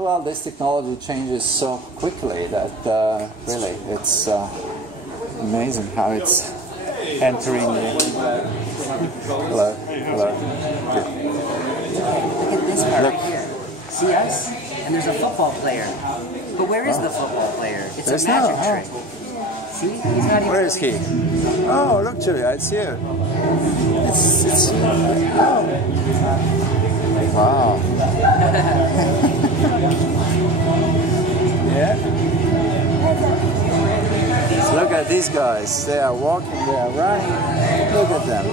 well, this technology changes so quickly that really it's amazing how it's entering the... Hello. Hello. Look at this part right here. See us? And there's a football player. But where is the football player? It's a magic trick. See? He's not even... Where is he? Oh, look, Julia, it's you. It's oh. Wow. Yeah. Look at these guys. They are walking, they are running. Look at them.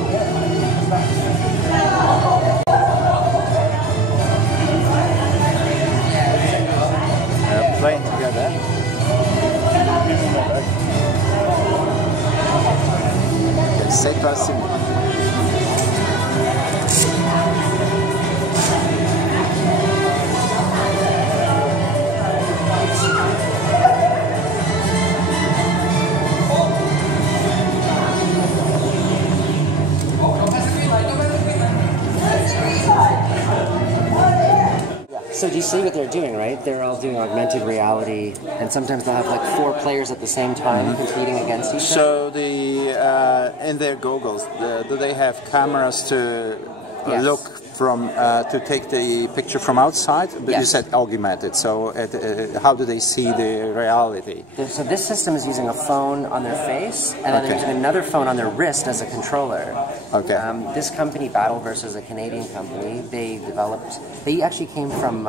They're playing together. C'est facile. So do you see what they're doing, right? They're all doing augmented reality, and sometimes they'll have like 4 players at the same time competing against each other. So in their goggles, do they have cameras to look from to take the picture from outside? But you said augmented. So how do they see the reality? So this system is using a phone on their face, and then they're using another phone on their wrist as a controller. Okay. This company, Battleverse, is a Canadian company. They actually came from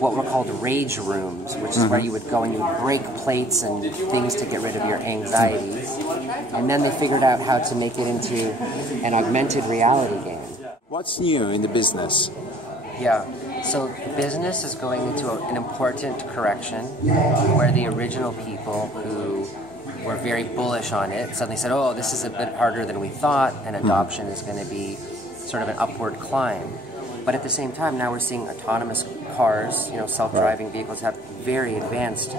what were called rage rooms, which is where you would go and you would break plates and things to get rid of your anxiety. And then they figured out how to make it into an augmented reality game. What's new in the business? Yeah, so the business is going into an important correction where the original people who were very bullish on it suddenly said, oh, this is a bit harder than we thought, and adoption is going to be sort of an upward climb. But at the same time, now we're seeing autonomous cars, self-driving vehicles have very advanced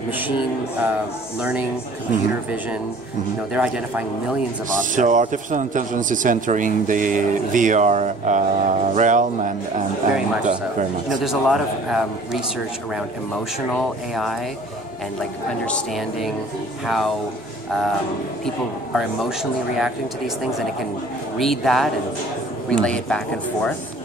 machine learning, computer vision. They're identifying millions of objects. So artificial intelligence is entering the VR realm, and very much so. Very much. There's a lot of research around emotional AI and like understanding how people are emotionally reacting to these things, and it can read that and relay it back and forth.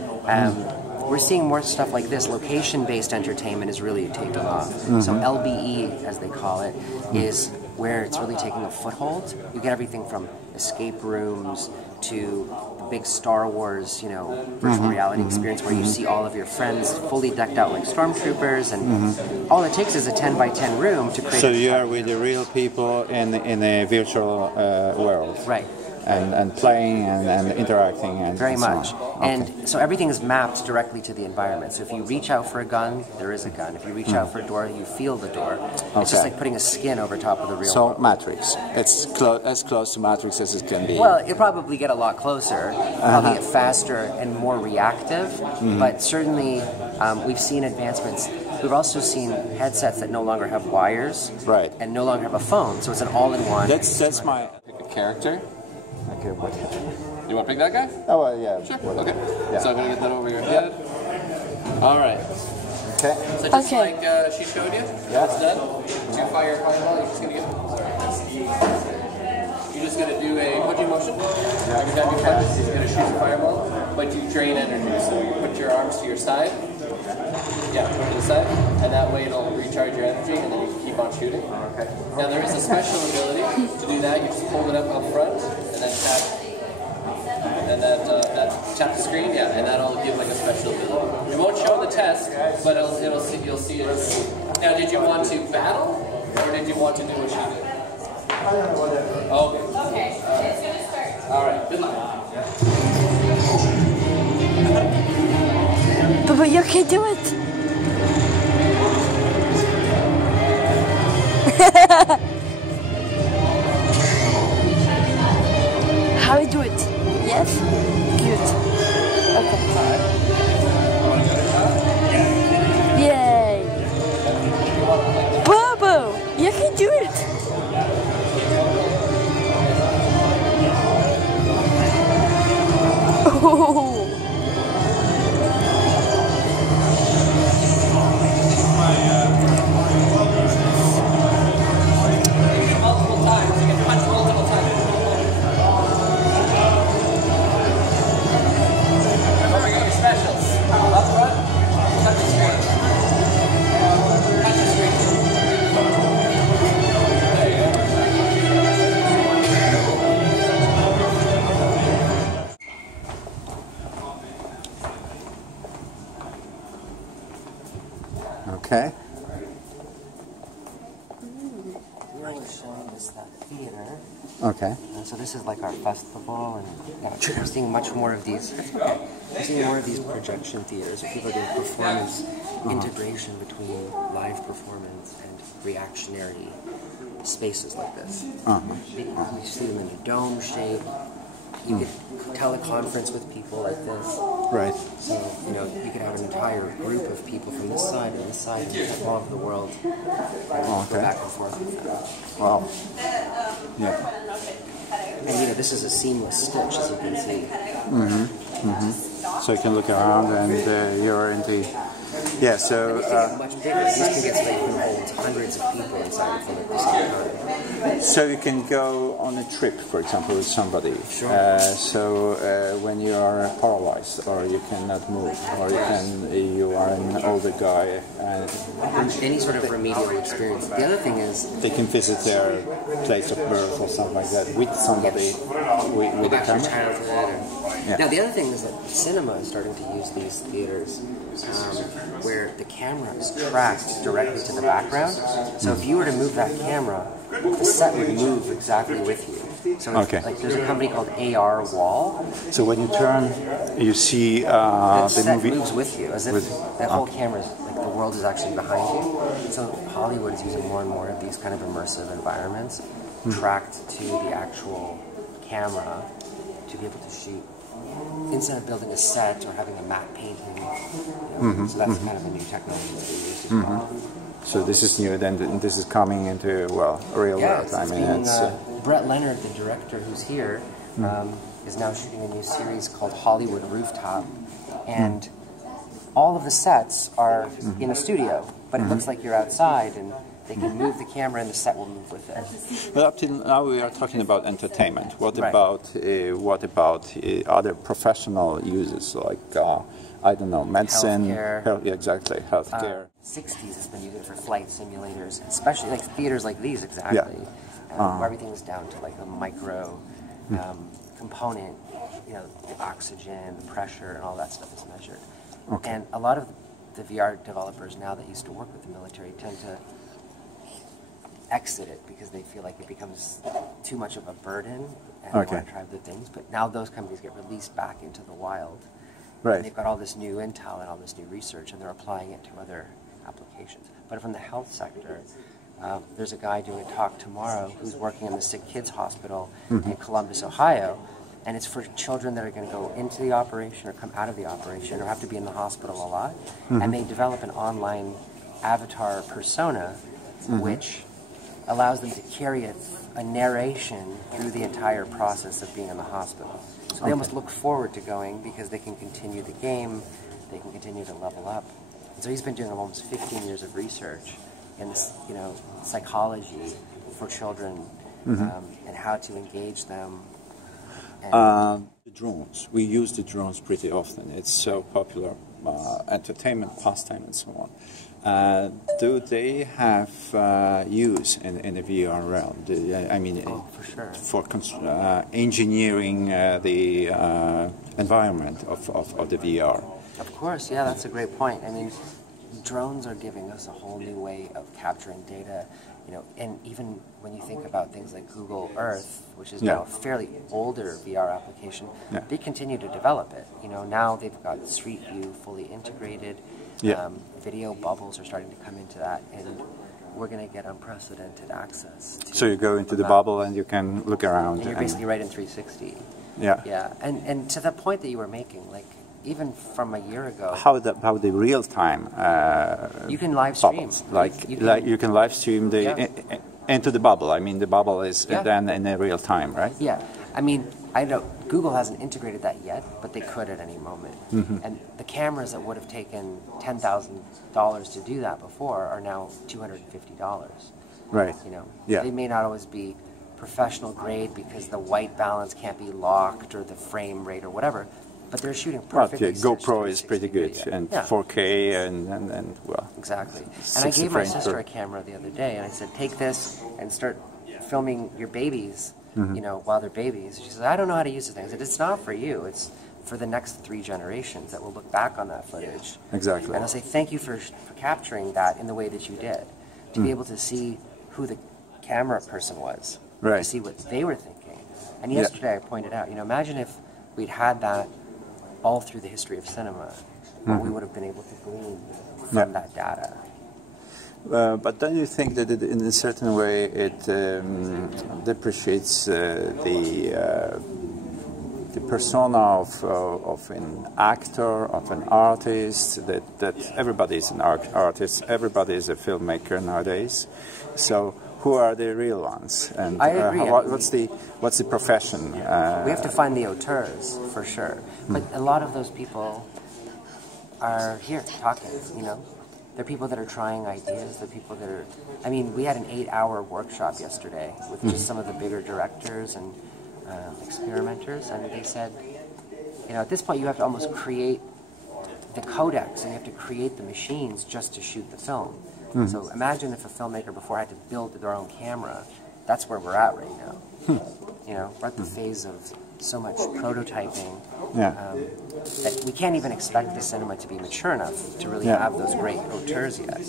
We're seeing more stuff like this. Location-based entertainment is really taking off. So LBE, as they call it, is where it's really taking a foothold. You get everything from escape rooms to the big Star Wars, virtual reality experience where you see all of your friends fully decked out like stormtroopers, and all it takes is a 10 by 10 room to create. So you are with the real people in a virtual world, right? And playing and interacting and very much. Okay. And so everything is mapped directly to the environment. So if you reach out for a gun, there is a gun. If you reach out for a door, you feel the door. It's just like putting a skin over top of the real world. So Matrix, it's as close to Matrix as it can be. Well, you'll probably get a lot closer, probably get faster and more reactive, but certainly we've seen advancements. We've also seen headsets that no longer have wires, right, and no longer have a phone, so it's an all-in-one. That's my character. Okay, what? You want to pick that guy? Oh, well, yeah. Sure. Whatever. Okay. Yeah. So I'm going to get that over your head. All right. Okay. So just like she showed you, that's done. To fire a fireball, you're just going to get... You're just going to do a punching motion. Every time you punch, you're going to shoot a fireball, but you drain energy. So you put your arms to your side. Yeah, put it to the side. And that way it'll recharge your energy, and then you can keep on shooting. Okay. Now there is a special ability to do that. You just hold it up front, and then tap. And that tap the screen, and that'll give like a special ability. It won't show the test, but you'll see it. Now, did you want to battle, or did you want to do what she did? Okay. Okay. It's gonna start. All right. Good luck. But you can do it. How do you do it? Yes? Good. Okay. Yay! Bobo! You can do it! Oh! Okay. What I'm showing is that theater. Okay. And so this is like our festival, and we're seeing much more of these. We're seeing more of these projection theaters where people are doing performance integration between live performance and reactionary spaces like this. You see them in a dome shape. You could teleconference with people like this. Right. So, you know, you could have an entire group of people from this side and this side from all over the world go back and forth with them. Wow. Yeah. And, you know, this is a seamless stitch, as you can see. So you can look around and you're in the... Yeah, so... much bigger. These can get so they can hold hundreds of people inside of them at the same time. So you can go on a trip, for example, with somebody. Sure. So when you are paralyzed, or you cannot move, or you are an older guy, Any sort of remedial experience. The other thing is... they can visit their place of birth or something like that with somebody, with a camera. Childhood. Now, the other thing is that cinema is starting to use these theaters where the camera is tracked directly to the background. So if you were to move that camera, the set would move exactly with you. So if, like, there's a company called AR Wall. So when you turn, you see the the set movie moves with you, as if the whole camera is, like, the world is actually behind you. So Hollywood is using more and more of these kind of immersive environments tracked to the actual camera to be able to shoot. Instead of building a set or having a matte painting, so that's kind of a new technology that we use as well. So this is new, then this is coming into, well, real world. I mean, it's... Brett Leonard, the director who's here, is now shooting a new series called Hollywood Rooftop, and all of the sets are in a studio, but it looks like you're outside, and they can move the camera and the set will move with it. But up till now we are talking about entertainment. What about other professional uses, like I don't know, medicine, healthcare. Exactly, healthcare. 60s has been used for flight simulators, especially like theaters like these, exactly, where everything is down to like a micro component. You know, the oxygen, the pressure, and all that stuff is measured. And a lot of the VR developers now that used to work with the military tend to exit it because they feel like it becomes too much of a burden and they want to try other things. But now those companies get released back into the wild. Right. And they've got all this new intel and all this new research, and they're applying it to other applications. But from the health sector, there's a guy doing a talk tomorrow who's working in the Sick Kids Hospital in Columbus, Ohio, and it's for children that are going to go into the operation or come out of the operation or have to be in the hospital a lot. And they develop an online avatar persona which allows them to carry a narration through the entire process of being in the hospital. So they almost look forward to going because they can continue the game, they can continue to level up. And so he's been doing almost 15 years of research in this, you know, psychology for children and how to engage them. The drones. We use the drones pretty often. It's so popular, entertainment, pastime, and so on. Do they have use in the VR realm? I mean, for engineering the environment of the VR. Of course, yeah, that's a great point. I mean, drones are giving us a whole new way of capturing data. You know, and even when you think about things like Google Earth, which is now a fairly older VR application, they continue to develop it. You know, now they've got Street View fully integrated. Video bubbles are starting to come into that, and we're going to get unprecedented access. So you go into the bubble and you can look around. And you're basically right in 360. Yeah. Yeah, and to the point that you were making, like even from a year ago. How the real time? You can live stream. Bubbles. You can live stream into the bubble. I mean, the bubble is then in a real time, right? Yeah. I mean, I know Google hasn't integrated that yet, but they could at any moment. And the cameras that would have taken $10,000 to do that before are now $250. Right. You know, they may not always be professional grade because the white balance can't be locked or the frame rate or whatever, but they're shooting perfectly. GoPro is pretty good, and 4K and well. Exactly. And I gave my sister a camera the other day, and I said, take this and start filming your babies. You know, while they're babies. She says, I don't know how to use this thing. I said, it's not for you. It's for the next 3 generations that will look back on that footage. Exactly. And I'll say thank you for capturing that in the way that you did. To be able to see who the camera person was, right. to see what they were thinking. And yesterday I pointed out, imagine if we'd had that all through the history of cinema, what we would have been able to glean from that data. But don't you think that in a certain way it depreciates the persona of an actor, of an artist, that everybody is an artist, everybody is a filmmaker nowadays. So who are the real ones? And I agree. What's the profession? We have to find the auteurs for sure. But a lot of those people are here talking, They're people that are trying ideas, they're people that are... I mean, we had an 8-hour workshop yesterday with just some of the bigger directors and experimenters, and they said, at this point you have to almost create the codecs, and you have to create the machines just to shoot the film. So imagine if a filmmaker before had to build their own camera. That's where we're at right now. We're at the phase of so much prototyping that we can't even expect the cinema to be mature enough to really have those great auteurs yet.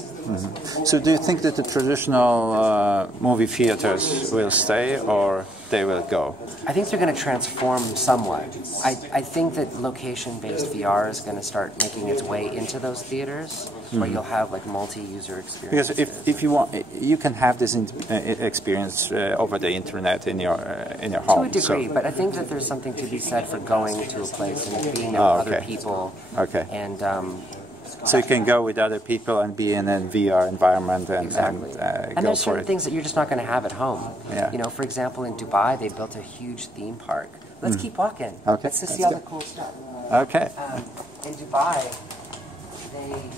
So do you think that the traditional movie theaters will stay or they will go? I think they're going to transform somewhat. I think that location-based VR is going to start making its way into those theaters where you'll have like multi-user experiences. Because if you want, you can have this experience over the internet in your home. To a degree, but I think that there's something to be said for going to a place and being there with other people. Okay. And so you can go with other people and be in a VR environment and, exactly. And there's certain things that you're just not going to have at home. Yeah. For example, in Dubai, they built a huge theme park. Let's keep walking. Okay. Let's just see all the cool stuff. Okay. In Dubai, they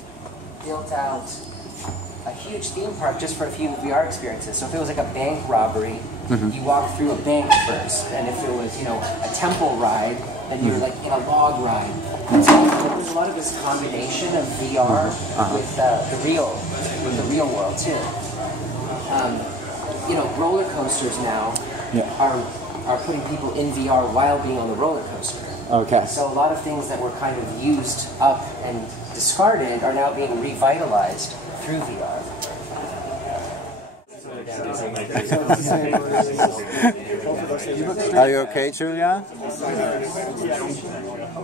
built out a huge theme park just for a few VR experiences. So if it was like a bank robbery, you walk through a bank first, and if it was, a temple ride, then you're like in a log ride. And so there's a lot of this combination of VR with the real world too. Roller coasters now are putting people in VR while being on the roller coaster. Okay. So a lot of things that were kind of used up and discarded are now being revitalized through VR. Are you okay, Julia?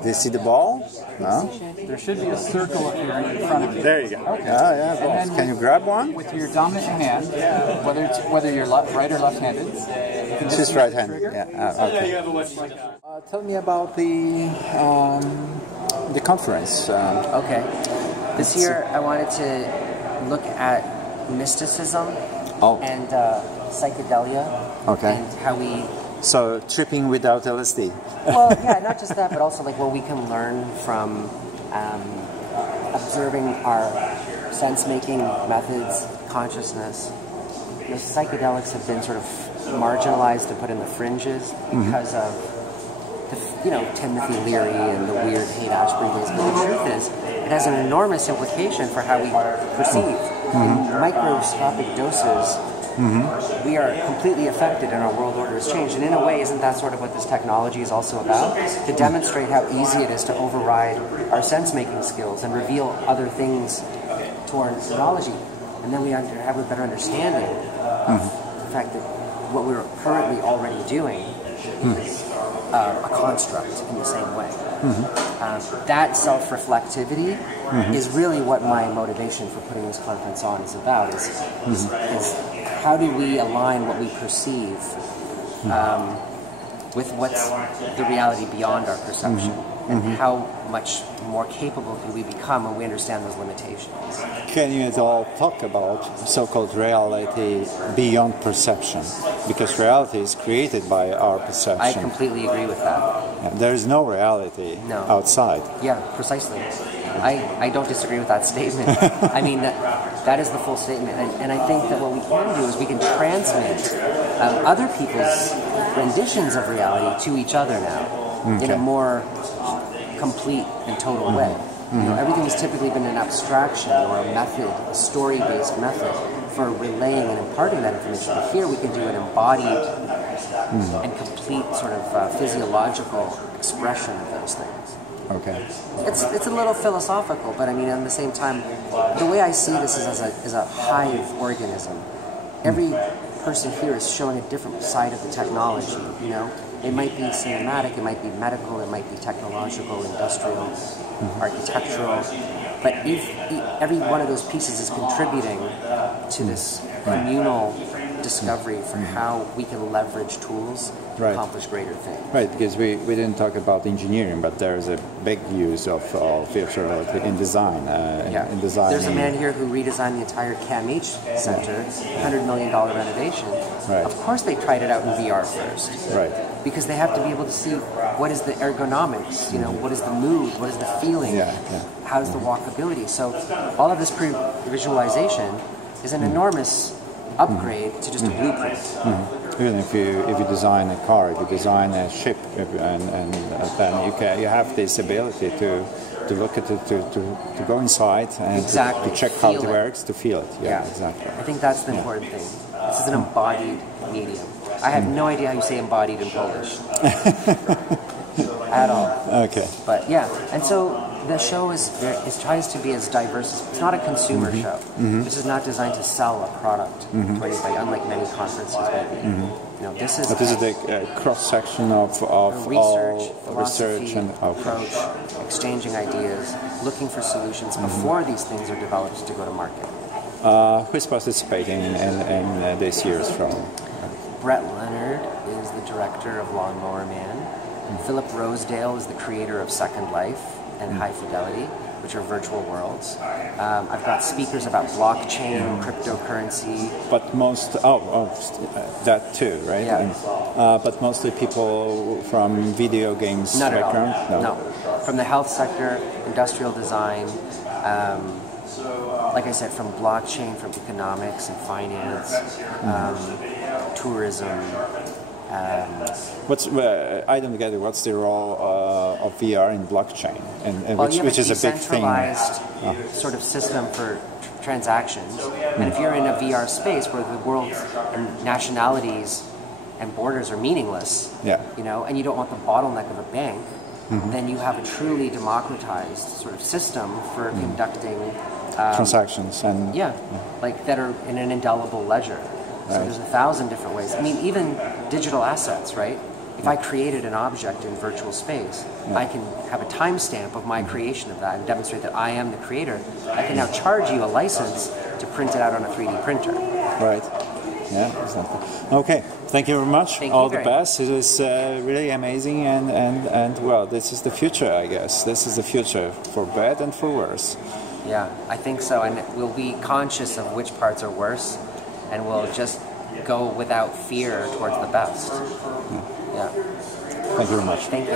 Do you see the ball? No? There should be a circle up here in front of you. There you go. Okay. Balls. Can you grab one? With your dominant hand, whether you're right or left-handed. She's right-handed. Yeah. Okay. Tell me about the conference. Okay. This year I wanted to look at mysticism and psychedelia. Okay. And how we... So tripping without LSD. Well, yeah, not just that, but also like what we can learn from observing our sense-making methods, consciousness. Psychedelics have been sort of marginalized and put in the fringes because of Timothy Leary and the weird Haight-Ashbury days. But the truth is, it has an enormous implication for how we perceive. In microscopic doses, we are completely affected and our world order has changed. And in a way, isn't that sort of what this technology is also about? To demonstrate how easy it is to override our sense-making skills and reveal other things to our neurology. And then we have a better understanding of the fact that what we're currently already doing is a construct in the same way. That self-reflectivity is really what my motivation for putting this conference on is about, is how do we align what we perceive with what's the reality beyond our perception, and how much more capable can we become when we understand those limitations. Can you at all talk about so-called reality beyond perception? Because reality is created by our perception. I completely agree with that. And there is no reality outside. Yeah, precisely. I don't disagree with that statement. I mean, that is the full statement. And I think that what we can do is we can transmit other people's renditions of reality to each other now in a more complete and total way. Everything has typically been an abstraction or a method, a story-based method for relaying and imparting that information. But here we can do an embodied and complete sort of physiological expression of those things. Okay. It's a little philosophical, but I mean, at the same time, the way I see this is as a hive organism. Every person here is showing a different side of the technology, you know? It might be cinematic, it might be medical, it might be technological, industrial, architectural, but every one of those pieces is contributing to this communal discovery for how we can leverage tools to accomplish greater things. Right, because we didn't talk about engineering, but there's a big use of virtual reality in design. In design. There's a man here who redesigned the entire CAMH Center, $100 million renovation. Right. Of course they tried it out in VR first. Right. Because they have to be able to see what is the ergonomics, you know, what is the mood, what is the feeling, how's the walkability. So all of this pre-visualization is an enormous upgrade to just a blueprint. Even if you design a car, if you design a ship, and then you have this ability to look at it, to go inside and to check how it works, to feel it. Yeah, exactly. I think that's the important thing. This is an embodied medium. I have no idea how you say embodied in Polish. At all. Okay. But yeah, and so the show tries to be as diverse as, it's not a consumer show. This is not designed to sell a product to anybody, unlike many conferences may be. You know, this is the cross-section of research, all philosophy, research and approach, exchanging ideas, looking for solutions before these things are developed to go to market. Who's participating in this year's show? Brett Leonard is the director of Lawnmower Man. Philip Rosedale is the creator of Second Life and High Fidelity, which are virtual worlds. I've got speakers about blockchain, cryptocurrency. But most, that too, right? Yeah. But mostly people from video games Not background? at all. No. From the health sector, industrial design, like I said, from blockchain, from economics and finance, tourism. I don't get it. What's the role of VR in blockchain, and Well, which is a big thing? Decentralized sort of system for transactions, and if you're in a VR space where the world and nationalities and borders are meaningless, you know, and you don't want the bottleneck of a bank, then you have a truly democratized sort of system for conducting transactions and like that are in an indelible ledger. So there's 1,000 different ways. I mean, even digital assets, right? If I created an object in virtual space, I can have a timestamp of my creation of that and demonstrate that I am the creator. I can now charge you a license to print it out on a 3D printer. Right. Yeah, exactly. Okay, thank you very much. All the best. It was really amazing, and well, this is the future, I guess. This is the future for bad and for worse. Yeah, I think so, and we'll be conscious of which parts are worse, and we'll just go without fear towards the best. Yeah. Thank you very much. Thank you.